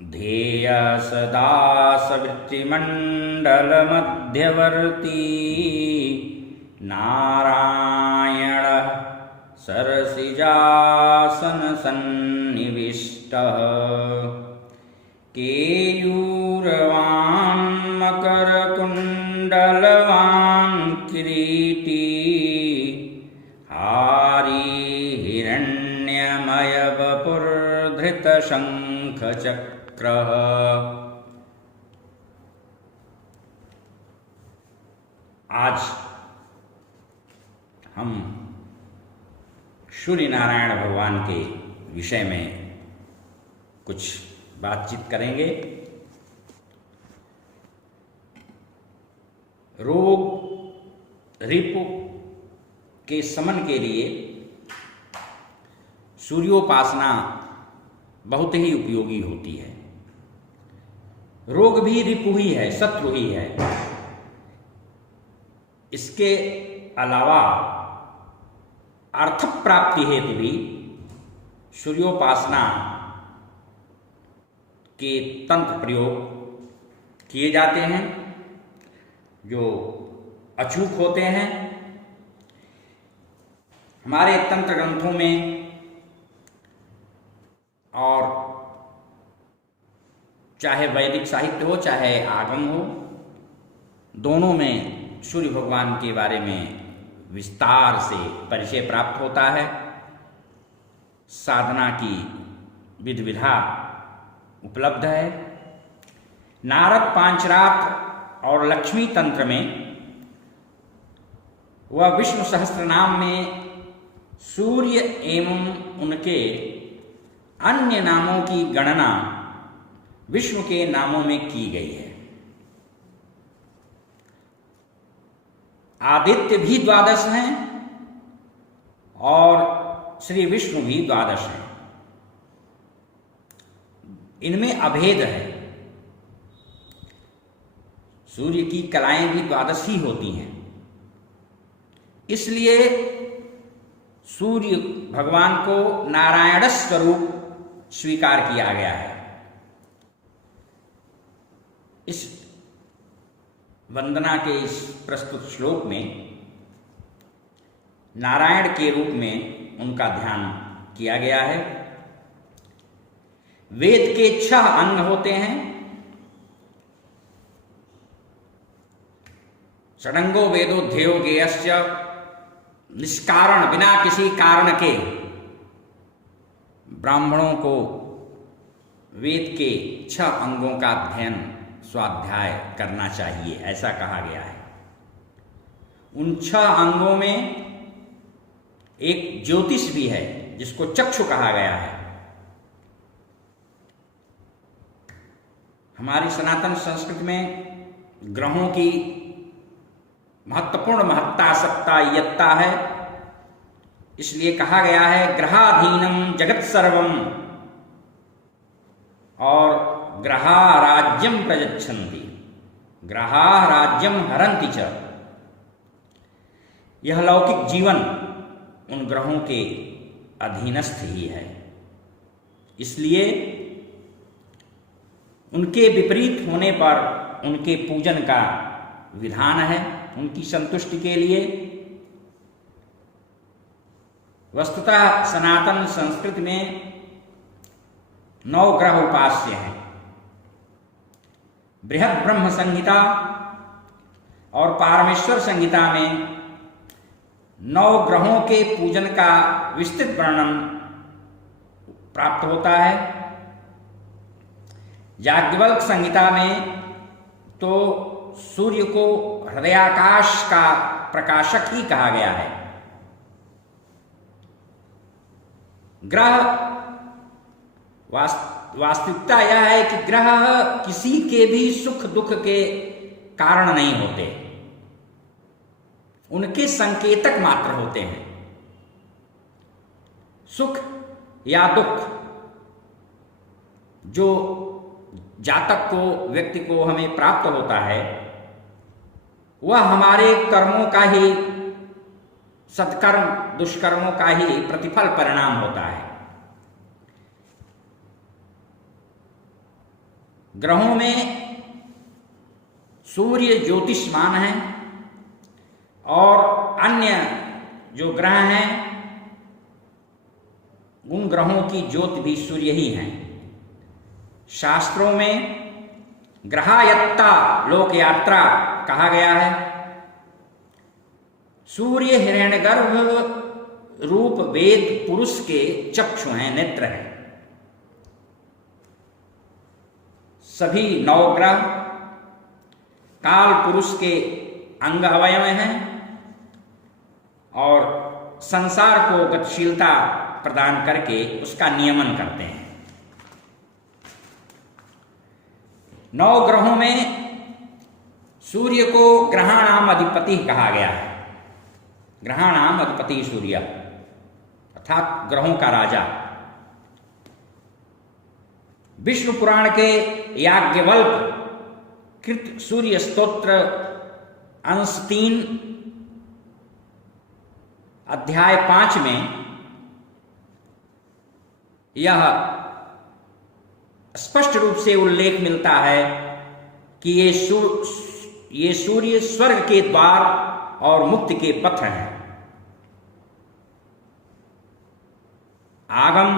ध्येय सदा सवृत्तिमण्डलमध्यवर्ती नारायण सरसिजासनसन्निविष्टः केयूरवान् मकरकुण्डलवान् किरीटी हारी हिरण्यमयवपुर्धृतशङ्खचक्रः। आज हम सूर्य नारायण भगवान के विषय में कुछ बातचीत करेंगे। रोग रिपु के शमन के लिए सूर्योपासना बहुत ही उपयोगी होती है। रोग भी रिपु ही है, शत्रु ही है। इसके अलावा अर्थ प्राप्ति हेतु भी सूर्योपासना के तंत्र प्रयोग किए जाते हैं जो अचूक होते हैं। हमारे तंत्र ग्रंथों में और चाहे वैदिक साहित्य हो चाहे आगम हो, दोनों में सूर्य भगवान के बारे में विस्तार से परिचय प्राप्त होता है। साधना की विधि विधा उपलब्ध है। नारद पांचरात्र और लक्ष्मी तंत्र में वह विष्णु सहस्त्र नाम में सूर्य एवं उनके अन्य नामों की गणना विष्णु के नामों में की गई है। आदित्य भी द्वादश हैं और श्री विष्णु भी द्वादश हैं। इनमें अभेद है। सूर्य की कलाएं भी द्वादश ही होती हैं। इसलिए सूर्य भगवान को नारायण स्वरूप स्वीकार किया गया है। इस वंदना के इस प्रस्तुत श्लोक में नारायण के रूप में उनका ध्यान किया गया है। वेद के 6 अंग होते हैं। षडंगो वेदोध्येयो गेयस्य, निष्कारण बिना किसी कारण के ब्राह्मणों को वेद के 6 अंगों का अध्ययन स्वाध्याय करना चाहिए, ऐसा कहा गया है। उन 6 अंगों में एक ज्योतिष भी है जिसको चक्षु कहा गया है। हमारी सनातन संस्कृति में ग्रहों की महत्वपूर्ण महत्ता सत्ता यत्ता है। इसलिए कहा गया है ग्रहाधीनम जगत सर्वम और ग्रहा राज्यम प्रयच्छन्ति, ग्रहा राज्यम हरन्ति च। यह लौकिक जीवन उन ग्रहों के अधीनस्थ ही है। इसलिए उनके विपरीत होने पर उनके पूजन का विधान है। उनकी संतुष्टि के लिए वस्तुतः सनातन संस्कृति में 9 ग्रह उपास्य हैं। बृहद ब्रह्म संहिता और पारमेश्वर संहिता में 9 ग्रहों के पूजन का विस्तृत वर्णन प्राप्त होता है। याज्ञवल्क्य संहिता में तो सूर्य को हृदयाकाश का प्रकाशक ही कहा गया है। ग्रह वास्तविकता यह है कि ग्रह किसी के भी सुख दुख के कारण नहीं होते, उनके संकेतक मात्र होते हैं। सुख या दुख जो जातक को व्यक्ति को हमें प्राप्त होता है वह हमारे कर्मों का ही, सत्कर्म दुष्कर्मों का ही प्रतिफल परिणाम होता है। ग्रहों में सूर्य ज्योतिष्मान है और अन्य जो ग्रह हैं उन ग्रहों की ज्योति भी सूर्य ही हैं। शास्त्रों में ग्रहायत्ता लोक यात्रा कहा गया है। सूर्य हिरण्यगर्भ रूप वेद पुरुष के चक्षु हैं, नेत्र हैं। सभी नवग्रह काल पुरुष के अंग अवयव हैं और संसार को गतिशीलता प्रदान करके उसका नियमन करते हैं। नौ ग्रहों में सूर्य को ग्रहाणाम अधिपति कहा गया है। ग्रहाणाम अधिपति सूर्य अर्थात ग्रहों का राजा। विष्णु पुराण के याज्ञवल्क कृत सूर्य स्तोत्र अंश 3 अध्याय 5 में यह स्पष्ट रूप से उल्लेख मिलता है कि ये सूर्य स्वर्ग के द्वार और मुक्ति के पथ हैं। आगम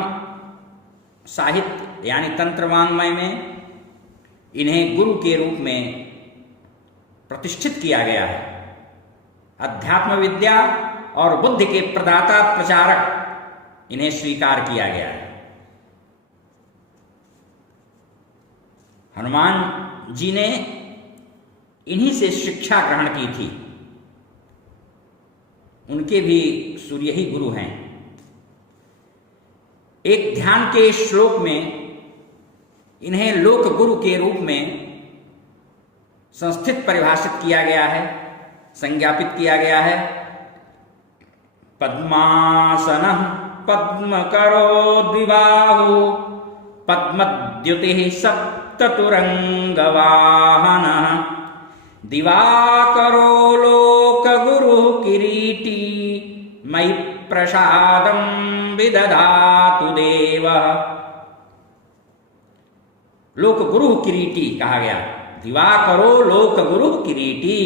साहित्य यानी तंत्र वाङ्मय में इन्हें गुरु के रूप में प्रतिष्ठित किया गया है। अध्यात्म विद्या और बुद्धि के प्रदाता प्रचारक इन्हें स्वीकार किया गया है। हनुमान जी ने इन्हीं से शिक्षा ग्रहण की थी। उनके भी सूर्य ही गुरु हैं। एक ध्यान के श्लोक में इन्हें लोक गुरु के रूप में संस्थित परिभाषित किया गया है, संज्ञापित किया गया है। पद्मासनः पद्मकरो द्विबाहु पद्मद्युतिः सप्ततुरंगवाहनः दिवाकरो लोकगुरुः किरीटी मयि प्रसादं विदधातु देवः। लोक गुरु किरीटी कहा गया। दिवाकरो लोक गुरु किरीटी।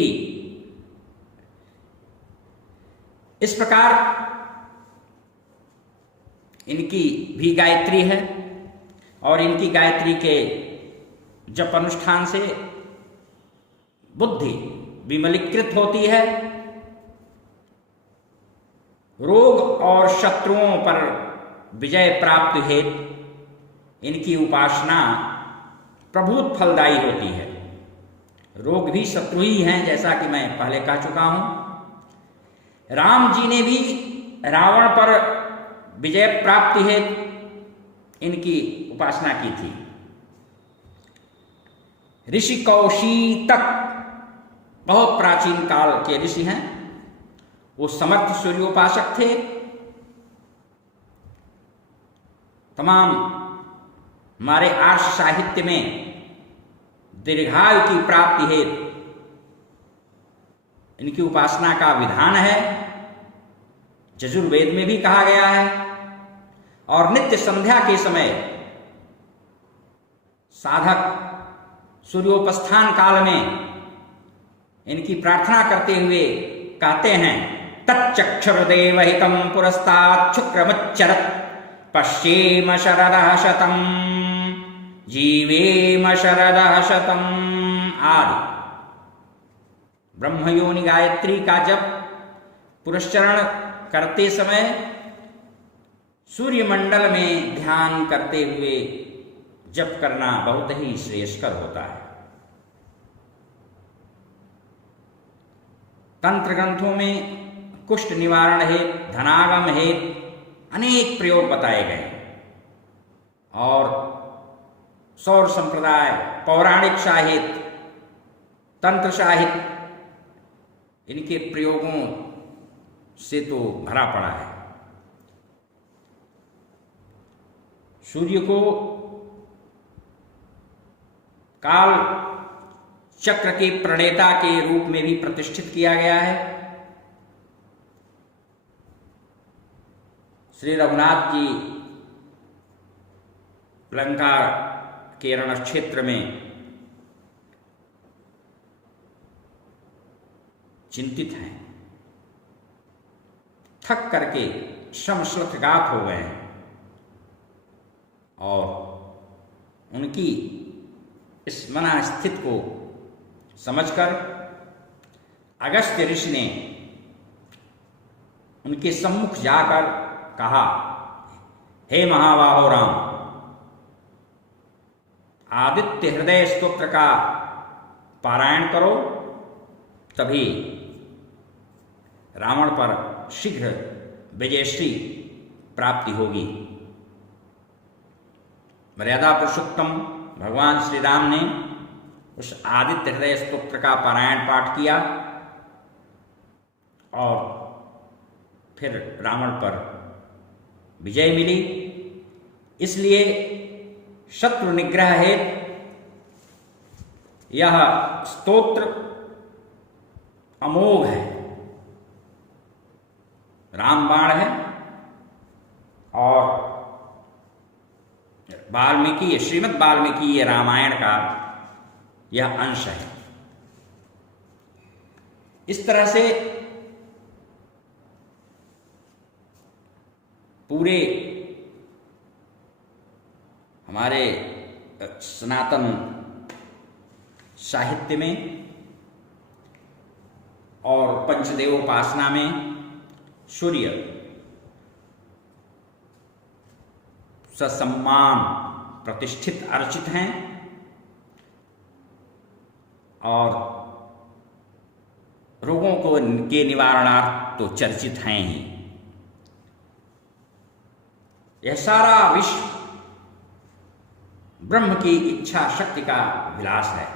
इस प्रकार इनकी भी गायत्री है और इनकी गायत्री के जप अनुष्ठान से बुद्धि विमलीकृत होती है। रोग और शत्रुओं पर विजय प्राप्ति हेतु इनकी उपासना प्रभुत फलदायी होती है। रोग भी शत्रु ही हैं, जैसा कि मैं पहले कह चुका हूं। राम जी ने भी रावण पर विजय प्राप्ति हेतु इनकी उपासना की थी। ऋषि कौशितक बहुत प्राचीन काल के ऋषि हैं। वो समर्थ सूर्योपासक थे। तमाम हमारे आर्ष साहित्य में दीर्घायु की प्राप्ति हेतु इनकी उपासना का विधान है। यजुर्वेद में भी कहा गया है। और नित्य संध्या के समय साधक सूर्योपस्थान काल में इनकी प्रार्थना करते हुए कहते हैं, तच्चक्षुर्देवहितं पुरस्तात् शुक्रमुच्चरत् पश्येम शरदः शतम् जीवेम शरदः शतम् आदि। ब्रह्मयोनि गायत्री का जप पुरस्चरण करते समय सूर्यमंडल में ध्यान करते हुए जप करना बहुत ही श्रेयस्कर होता है। तंत्र ग्रंथों में कुष्ठ निवारण हेतु, धनागम हेतु अनेक प्रयोग बताए गए और सौर संप्रदाय, पौराणिक साहित्य, तंत्र साहित्य इनके प्रयोगों से तो भरा पड़ा है। सूर्य को काल चक्र के प्रणेता के रूप में भी प्रतिष्ठित किया गया है। श्री रघुनाथ जी लंका के रण क्षेत्र में चिंतित हैं, थक करके श्रमश्लथगात हो गए हैं और उनकी इस मना स्थिति को समझकर अगस्त्य ऋषि ने उनके सम्मुख जाकर कहा, हे महाबाहो राम, आदित्य हृदय स्तोत्र का पारायण करो, तभी रावण पर शीघ्र विजयश्री प्राप्ति होगी। मर्यादा पुरुषोत्तम भगवान श्री राम ने उस आदित्य हृदय स्तोत्र का पारायण पाठ किया और फिर रावण पर विजय मिली। इसलिए शत्रु निग्रह हेतु यह स्तोत्र अमोघ है, रामबाण है और वाल्मीकि, श्रीमद् वाल्मीकि रामायण का यह अंश है। इस तरह से पूरे हमारे सनातन साहित्य में और पंचदेवोपासना में सूर्य ससम्मान प्रतिष्ठित अर्चित हैं और रोगों को के निवारणार्थ तो चर्चित हैं ही। यह सारा विश्व ब्रह्म की इच्छा शक्ति का विलास है।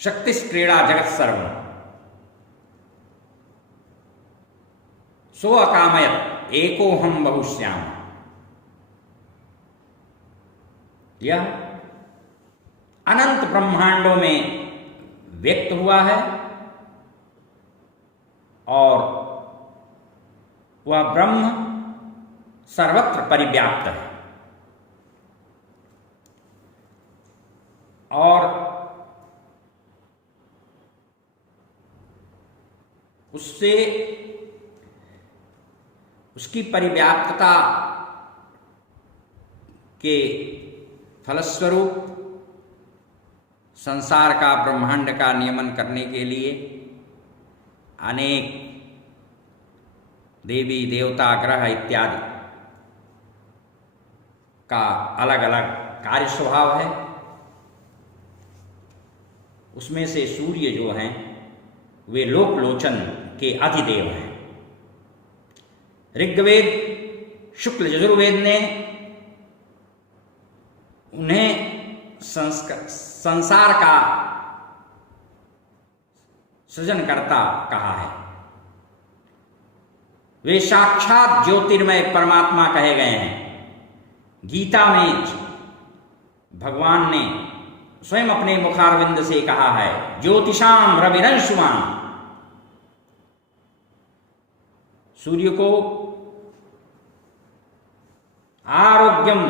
शक्ति क्रीड़ा जगत सर्व सो अकामयत एको हम बहुश्याम। यह अनंत ब्रह्मांडों में व्यक्त हुआ है और वह ब्रह्म सर्वत्र परिव्याप्त है और उससे उसकी परिव्याप्तता के फलस्वरूप संसार का, ब्रह्मांड का नियमन करने के लिए अनेक देवी देवता ग्रह इत्यादि का अलग अलग कार्य स्वभाव है। उसमें से सूर्य जो हैं वे लोकलोचन के अधिदेव हैं। ऋग्वेद शुक्ल यजुर्वेद ने उन्हें संसार का सृजनकर्ता कहा है। वे साक्षात ज्योतिर्मय परमात्मा कहे गए हैं। गीता में भगवान ने स्वयं अपने मुखारविंद से कहा है, ज्योतिषाम रविरंशुमान। सूर्य को आरोग्यम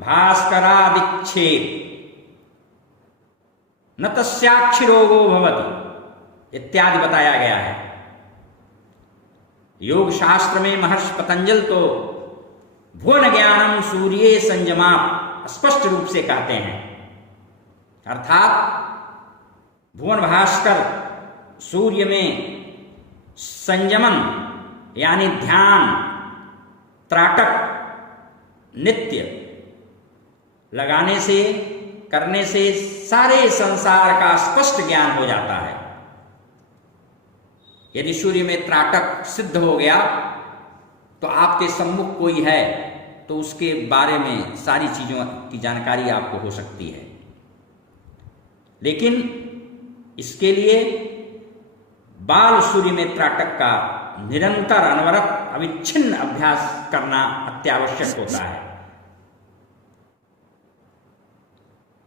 भास्करादिच्छेद न तस्याक्षिरोगो भवति इत्यादि बताया गया है। योग शास्त्र में महर्षि पतंजल तो भुवन ज्ञानम सूर्ये संयमा स्पष्ट रूप से कहते हैं, अर्थात भुवन भास्कर सूर्य में संयमन यानी ध्यान, त्राटक, नित्य लगाने से, करने से सारे संसार का स्पष्ट ज्ञान हो जाता है। यदि सूर्य में त्राटक सिद्ध हो गया तो आपके सम्मुख कोई है तो उसके बारे में सारी चीजों की जानकारी आपको हो सकती है। लेकिन इसके लिए बाल सूर्य में त्राटक का निरंतर अनवरत अविच्छिन्न अभ्यास करना अत्यावश्यक होता है।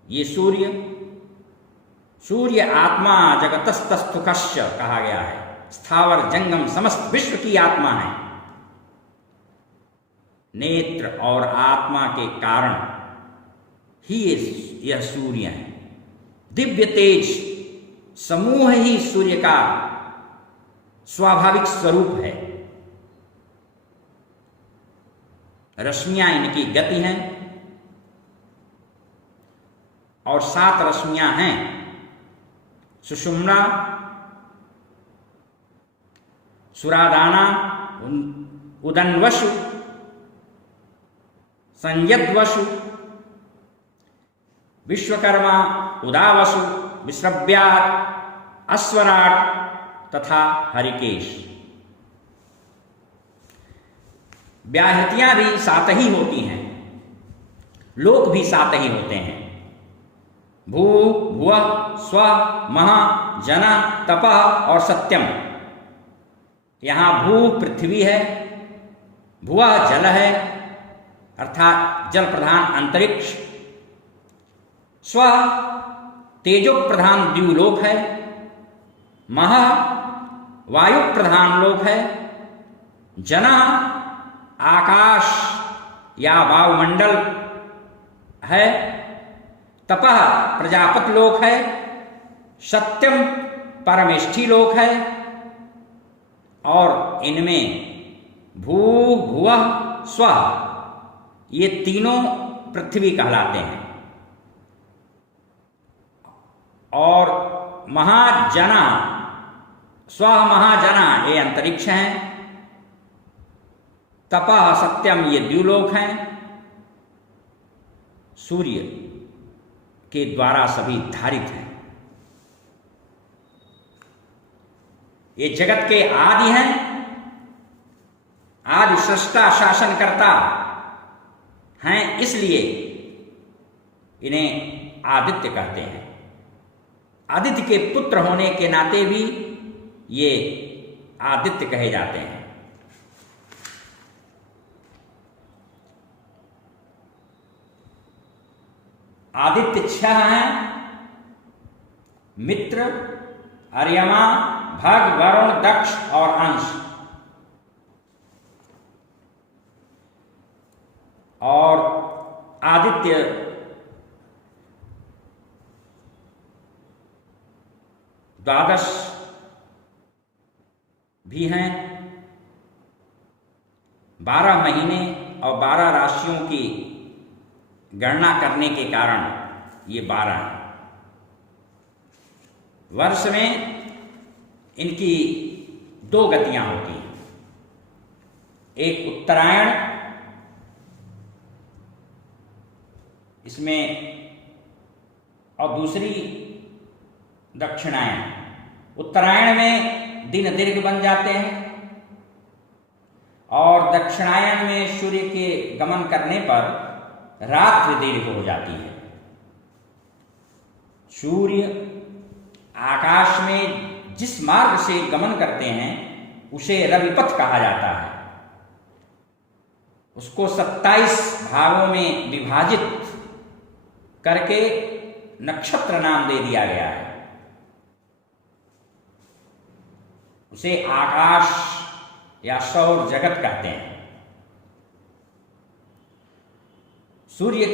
ये सूर्य आत्मा जगतस्तस्थुकश्च कहा गया है। स्थावर जंगम समस्त विश्व की आत्मा है। नेत्र और आत्मा के कारण ही यह सूर्य है। दिव्य तेज समूह ही सूर्य का स्वाभाविक स्वरूप है। रश्मियां इनकी गति हैं और 7 रश्मियां हैं। सुषुम्ना, सुरादाना, उदनवसु, संयद्वसु, विश्वकर्मा, उदावसु, विश्रव्यात, अश्वराट तथा हरिकेश। व्याहतियां भी 7 ही होती हैं, लोक भी 7 ही होते हैं। भू, भुवः, स्वः, महा, जना, तपः और सत्यम। यहां भू पृथ्वी है, भुवः जल है अर्थात जल प्रधान अंतरिक्ष, स्व तेजो प्रधान द्युलोक है, महा वायु प्रधान लोक है, जना आकाश या वायुमंडल है, तपः प्रजापति लोक है, सत्यम परमेष्ठी लोक है और इनमें भू, भुवः, स्वः ये तीनों पृथ्वी कहलाते हैं। और महाजना, स्व महाजना ये अंतरिक्ष हैं, तपः सत्यम ये द्युलोक हैं। सूर्य के द्वारा सभी धारित हैं। ये जगत के आदि हैं, आदि सृष्टा शासनकर्ता हैं, इसलिए इन्हें आदित्य कहते हैं। आदित्य के पुत्र होने के नाते भी ये आदित्य कहे जाते हैं। आदित्य 6 हैं, मित्र, अर्यमा, भग, वरुण, दक्ष और अंश। और आदित्य द्वादश भी हैं। 12 महीने और 12 राशियों की गणना करने के कारण ये 12 हैं। वर्ष में इनकी 2 गतियां होती हैं, एक उत्तरायण, इसमें, और दूसरी दक्षिणायन। उत्तरायण में दिन दीर्घ बन जाते हैं और दक्षिणायन में सूर्य के गमन करने पर रात्रि दीर्घ हो जाती है। सूर्य आकाश में जिस मार्ग से गमन करते हैं उसे रविपथ कहा जाता है। उसको 27 भागों में विभाजित करके नक्षत्र नाम दे दिया गया है। उसे आकाश या सौर जगत कहते हैं। सूर्य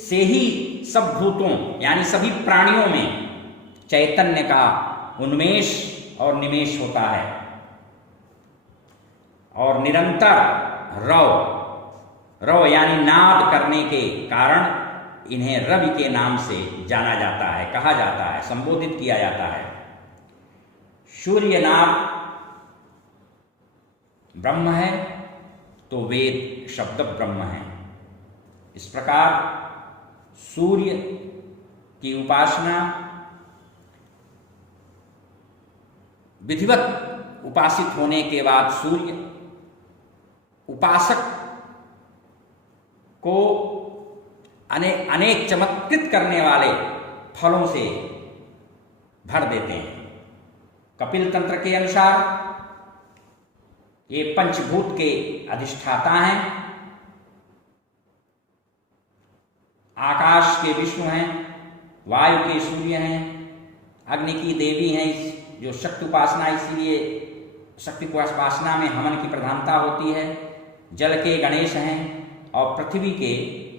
से ही सब भूतों यानी सभी प्राणियों में चैतन्य का उन्मेष और निमेष होता है और निरंतर रव यानी नाद करने के कारण इन्हें रवि के नाम से जाना जाता है, कहा जाता है, संबोधित किया जाता है। सूर्य नाद ब्रह्म है तो वेद शब्द ब्रह्म है। इस प्रकार सूर्य की उपासना विधिवत उपासित होने के बाद सूर्य उपासक को अनेक चमत्कृत करने वाले फलों से भर देते हैं। कपिल तंत्र के अनुसार ये पंचभूत के अधिष्ठाता हैं, आकाश के विष्णु हैं, वायु के सूर्य हैं, अग्नि की देवी हैं जो शक्ति उपासना, इसीलिए शक्ति उपासना में हवन की प्रधानता होती है। जल के गणेश हैं और पृथ्वी के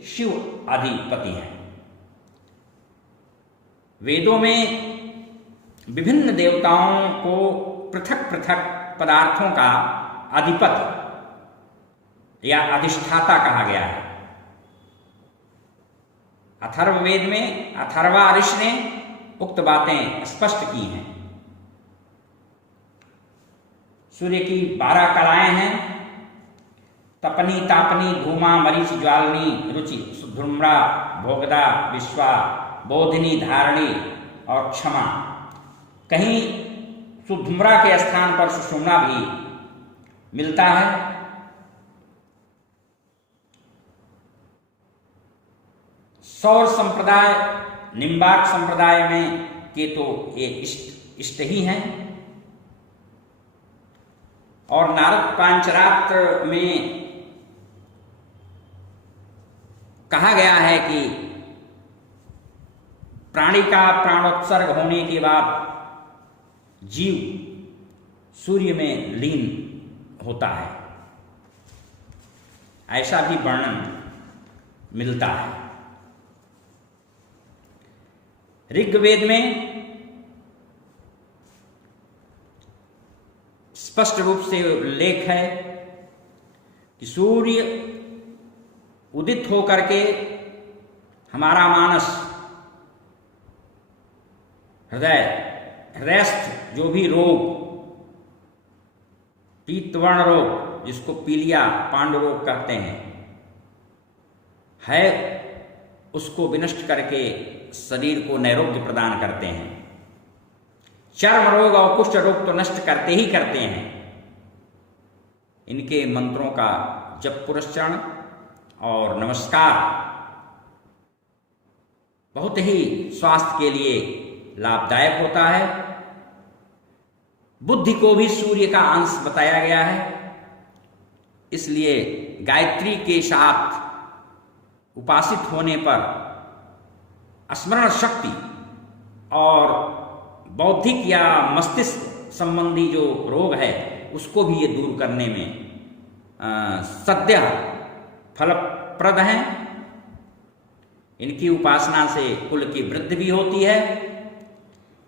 शिव अधिपति हैं। वेदों में विभिन्न देवताओं को पृथक पृथक पदार्थों का अधिपति या अधिष्ठाता कहा गया है। अथर्ववेद में अथर्वा ऋषि ने उक्त बातें स्पष्ट की हैं। सूर्य की 12 कलाएं हैं, तपनी, तापनी, धूमा, मरीच, ज्वालनी, रुचि, धूम्रा, भोगदा, विश्वा, बोधिनी, धारणी और क्षमा। कहीं सुधुम्रा के स्थान पर सुषुम्ना भी मिलता है। सौर संप्रदाय, निम्बार्क संप्रदाय में के तो ये इष्ट ही हैं। और नारद पांचरात्र में कहा गया है कि प्राणी का प्राणोत्सर्ग होने के बाद जीव सूर्य में लीन होता है, ऐसा भी वर्णन मिलता है। ऋग्वेद में स्पष्ट रूप से उल्लेख है कि सूर्य उदित होकर के हमारा मानस हृदयस्थ जो भी रोग, पीतवर्ण रोग जिसको पीलिया पांडु रोग कहते हैं, है उसको विनष्ट करके शरीर को नैरोग्य प्रदान करते हैं। चर्म रोग और कुष्ठ रोग तो नष्ट करते ही करते हैं। इनके मंत्रों का जप, पुरस्चरण और नमस्कार बहुत ही स्वास्थ्य के लिए लाभदायक होता है। बुद्धि को भी सूर्य का अंश बताया गया है, इसलिए गायत्री के साथ उपासित होने पर स्मरण शक्ति और बौद्धिक या मस्तिष्क संबंधी जो रोग है उसको भी ये दूर करने में सद्य फलप्रद हैं। इनकी उपासना से कुल की वृद्धि भी होती है,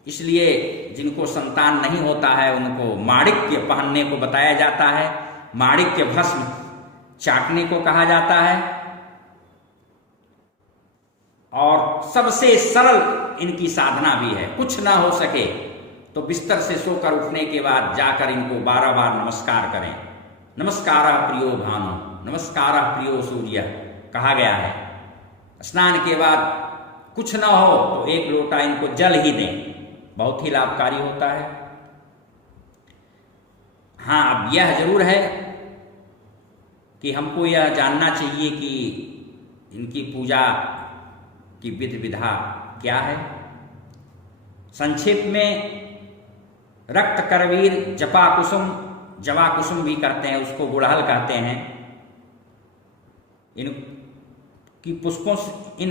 इसलिए जिनको संतान नहीं होता है उनको माणिक्य पहनने को बताया जाता है। माणिक्य भस्म चाटने को कहा जाता है। और सबसे सरल इनकी साधना भी है। कुछ ना हो सके तो बिस्तर से सोकर उठने के बाद जाकर इनको 12 बार नमस्कार करें। नमस्कारः प्रियो भानु, नमस्कारः प्रियो सूर्य कहा गया है। स्नान के बाद कुछ ना हो तो 1 लोटा इनको जल ही दें, बहुत ही लाभकारी होता है। हाँ, अब यह जरूर है कि हमको यह जानना चाहिए कि इनकी पूजा की विधि विधा क्या है। संक्षेप में रक्त करवीर, जपा कुसुम, जवा कुसुम भी करते हैं, उसको गुड़हल कहते हैं। इन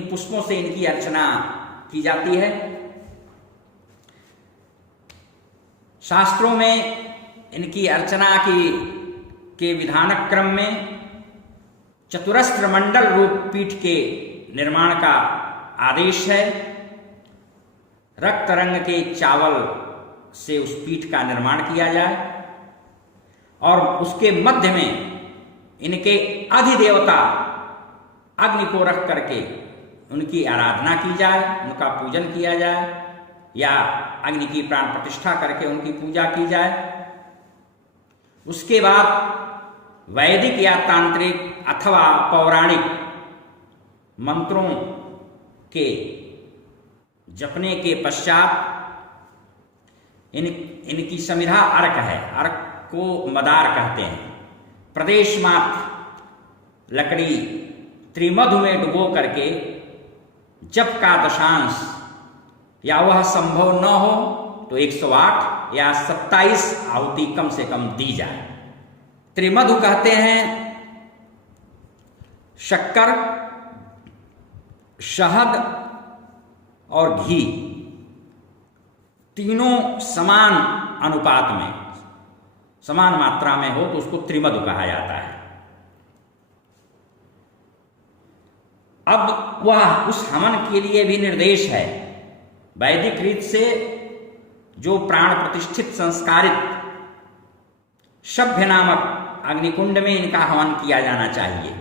पुष्पों से इनकी अर्चना की जाती है। शास्त्रों में इनकी अर्चना के विधानक क्रम में चतुरस्र मंडल रूप पीठ के निर्माण का आदेश है। रक्त रंग के चावल से उस पीठ का निर्माण किया जाए और उसके मध्य में इनके अधिदेवता अग्नि को रख करके उनकी आराधना की जाए, उनका पूजन किया जाए या अग्नि की प्राण प्रतिष्ठा करके उनकी पूजा की जाए। उसके बाद वैदिक या तांत्रिक अथवा पौराणिक मंत्रों के जपने के पश्चात इनकी समिधा अर्क है। अर्क को मदार कहते हैं। प्रदेश मात्र लकड़ी त्रिमधु में डुबो करके जप का दशांश या वह संभव न हो तो 108 या 27 आहुति कम से कम दी जाए। त्रिमधु कहते हैं शक्कर, शहद और घी तीनों समान अनुपात में, समान मात्रा में हो तो उसको त्रिमधु कहा जाता है। अब वह उस हवन के लिए भी निर्देश है। वैदिक रीत से जो प्राण प्रतिष्ठित संस्कारित सभ्य नामक अग्निकुंड में इनका हवन किया जाना चाहिए।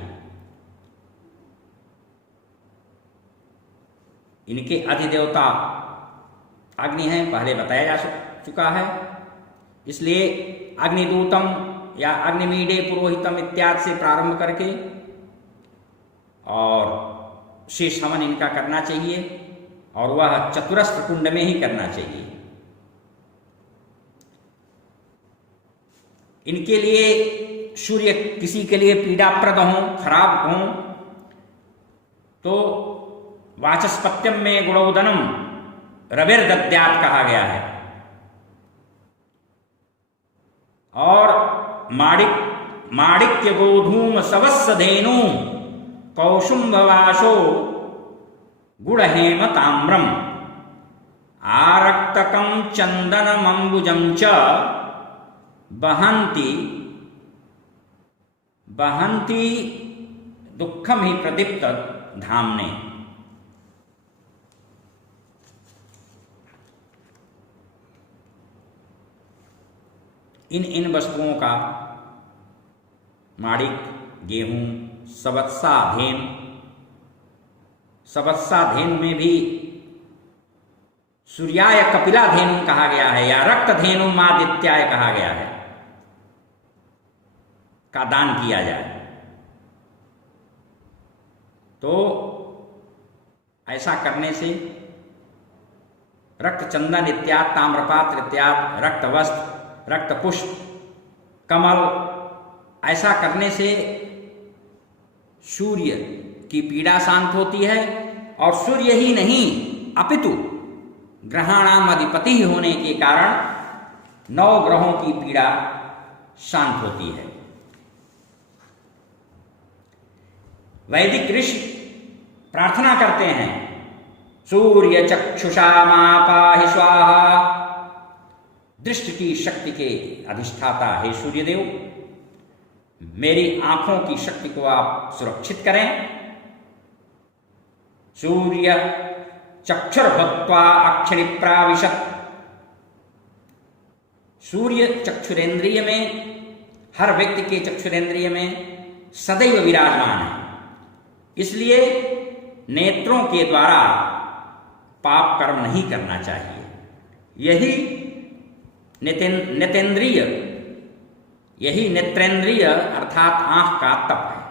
इनके अधिदेवता अग्नि हैं, पहले बताया जा चुका है। इसलिए अग्निदूतम या अग्निमीडे पुरोहितम इत्यादि से प्रारंभ करके और शेष हवन इनका करना चाहिए, और वह चतुरस्र कुंड में ही करना चाहिए। इनके लिए सूर्य किसी के लिए पीड़ाप्रद हों, खराब हों, तो वाचस्पत्यम में गुणोदनम रविर्दद्यात् कहा गया है। और माणिक्य गोधूम सवस्स धेनु कौशुंभवाशो गुणहेम ताम्रम आरक्तकं चंदनमंबुजं च बहन्ति दुःखम ही प्रदीप्त धामने। इन वस्तुओं का माणिक, गेहूं, सवत्सा धेनु में भी सूर्याय कपिला धेनु कहा गया है, या रक्त धेनु मादित्याय कहा गया है, का दान किया जाए। तो ऐसा करने से रक्त चंदन इत्यादि, ताम्रपात्र इत्यादि, रक्त वस्त्र, रक्त पुष्प, कमल, ऐसा करने से सूर्य की पीड़ा शांत होती है। और सूर्य ही नहीं अपितु ग्रहाणाम अधिपति होने के कारण 9 ग्रहों की पीड़ा शांत होती है। वैदिक ऋषि प्रार्थना करते हैं, सूर्य चक्षुषा मा पाहि स्वाहा, दृष्टि की शक्ति के अधिष्ठाता हे सूर्यदेव, मेरी आंखों की शक्ति को आप सुरक्षित करें। सूर्य चक्षुर्भूत्वा अक्षिणी प्राविशत्, सूर्य चक्षुरेंद्रिय में, हर व्यक्ति के चक्षुरेंद्रिय में सदैव विराजमान है। इसलिए नेत्रों के द्वारा पाप कर्म नहीं करना चाहिए। यही नेत्रेंद्रिय अर्थात आंख का तप है।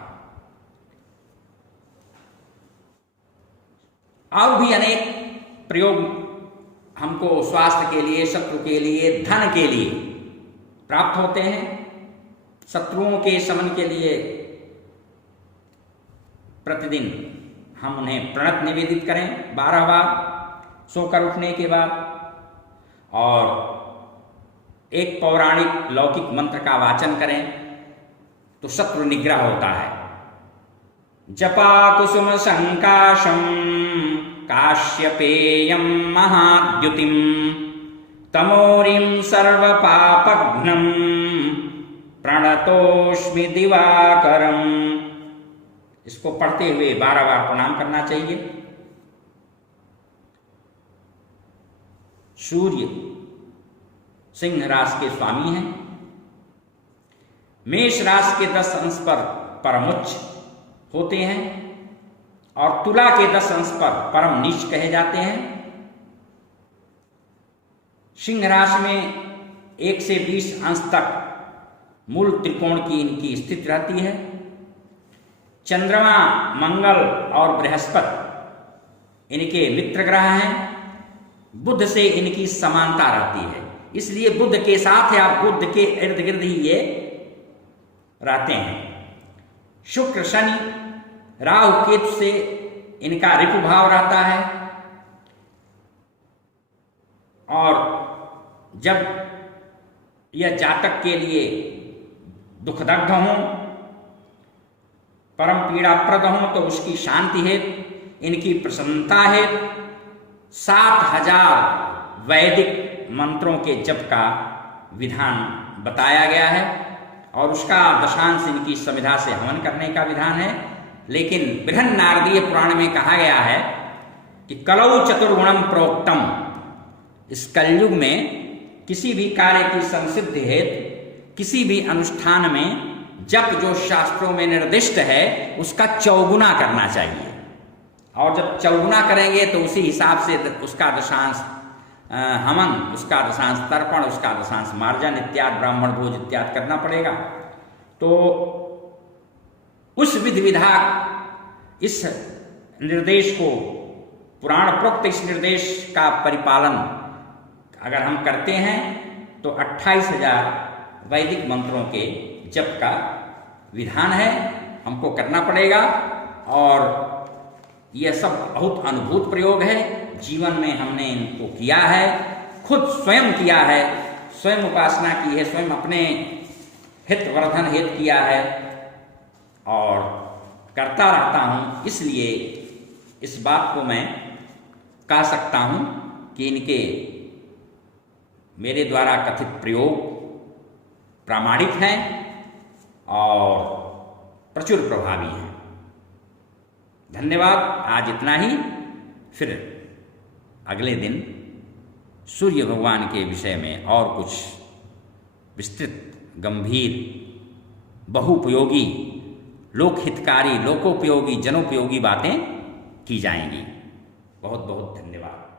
और भी अनेक प्रयोग हमको स्वास्थ्य के लिए, शत्रु के लिए, धन के लिए प्राप्त होते हैं। शत्रुओं के शमन के लिए प्रतिदिन हम उन्हें प्रणत निवेदित करें 12 बार सोकर उठने के बाद, और एक पौराणिक लौकिक मंत्र का वाचन करें तो शत्रु निग्रह होता है। जपा कुसुम संकाशम काश्यपेयम महाद्युतिम तमोरिम सर्व पापघ्नम प्रणतोष्मि दिवाकरम। इसको पढ़ते हुए 12 बार प्रणाम करना चाहिए। सूर्य सिंह राशि के स्वामी हैं। मेष राशि के 10 अंश पर परमोच्च होते हैं और तुला के 10 अंश पर परम नीच कहे जाते हैं। सिंह राशि में 1 से 20 अंश तक मूल त्रिकोण की इनकी स्थिति रहती है। चंद्रमा, मंगल और बृहस्पति इनके मित्र ग्रह हैं। बुध से इनकी समानता रहती है, इसलिए बुध के साथ या बुध के इर्द गिर्द ही ये रहते हैं। शुक्र, शनि, राहु, केतु से इनका रिपु भाव रहता है। और जब यह जातक के लिए दुखदग्ध हों, परम पीड़ाप्रद हों, तो उसकी शांति है, इनकी प्रसन्नता है। 7000 वैदिक मंत्रों के जप का विधान बताया गया है और उसका दशांश इनकी संविधा से हवन करने का विधान है। लेकिन बृहन नारदीय पुराण में कहा गया है कि कलौ चतुर्गुणम प्रोक्तम, इस कलयुग में किसी भी कार्य की संसिद्धि हेतु किसी भी अनुष्ठान में जप जो शास्त्रों में निर्दिष्ट है उसका चौगुना करना चाहिए। और जब चौगुना करेंगे तो उसी हिसाब से उसका दशांश हवन, उसका दशांश तर्पण, उसका दशांश मार्जन इत्यादि, ब्राह्मण भोज इत्यादि करना पड़ेगा। तो उस विधि विधान, इस निर्देश को, पुराण प्रोक्त इस निर्देश का परिपालन अगर हम करते हैं तो 28,000 वैदिक मंत्रों के जप का विधान है, हमको करना पड़ेगा। और यह सब बहुत अनुभूत प्रयोग है, जीवन में हमने इनको किया है, खुद स्वयं किया है, स्वयं उपासना की है, स्वयं अपने हित वर्धन हेतु किया है और करता रहता हूँ। इसलिए इस बात को मैं कह सकता हूँ कि इनके मेरे द्वारा कथित प्रयोग प्रामाणिक हैं और प्रचुर प्रभावी हैं। धन्यवाद। आज इतना ही। फिर अगले दिन सूर्य भगवान के विषय में और कुछ विस्तृत, गंभीर, बहुपयोगी, लोकहितकारी, लोकोपयोगी, जनोपयोगी बातें की जाएंगी। बहुत बहुत धन्यवाद।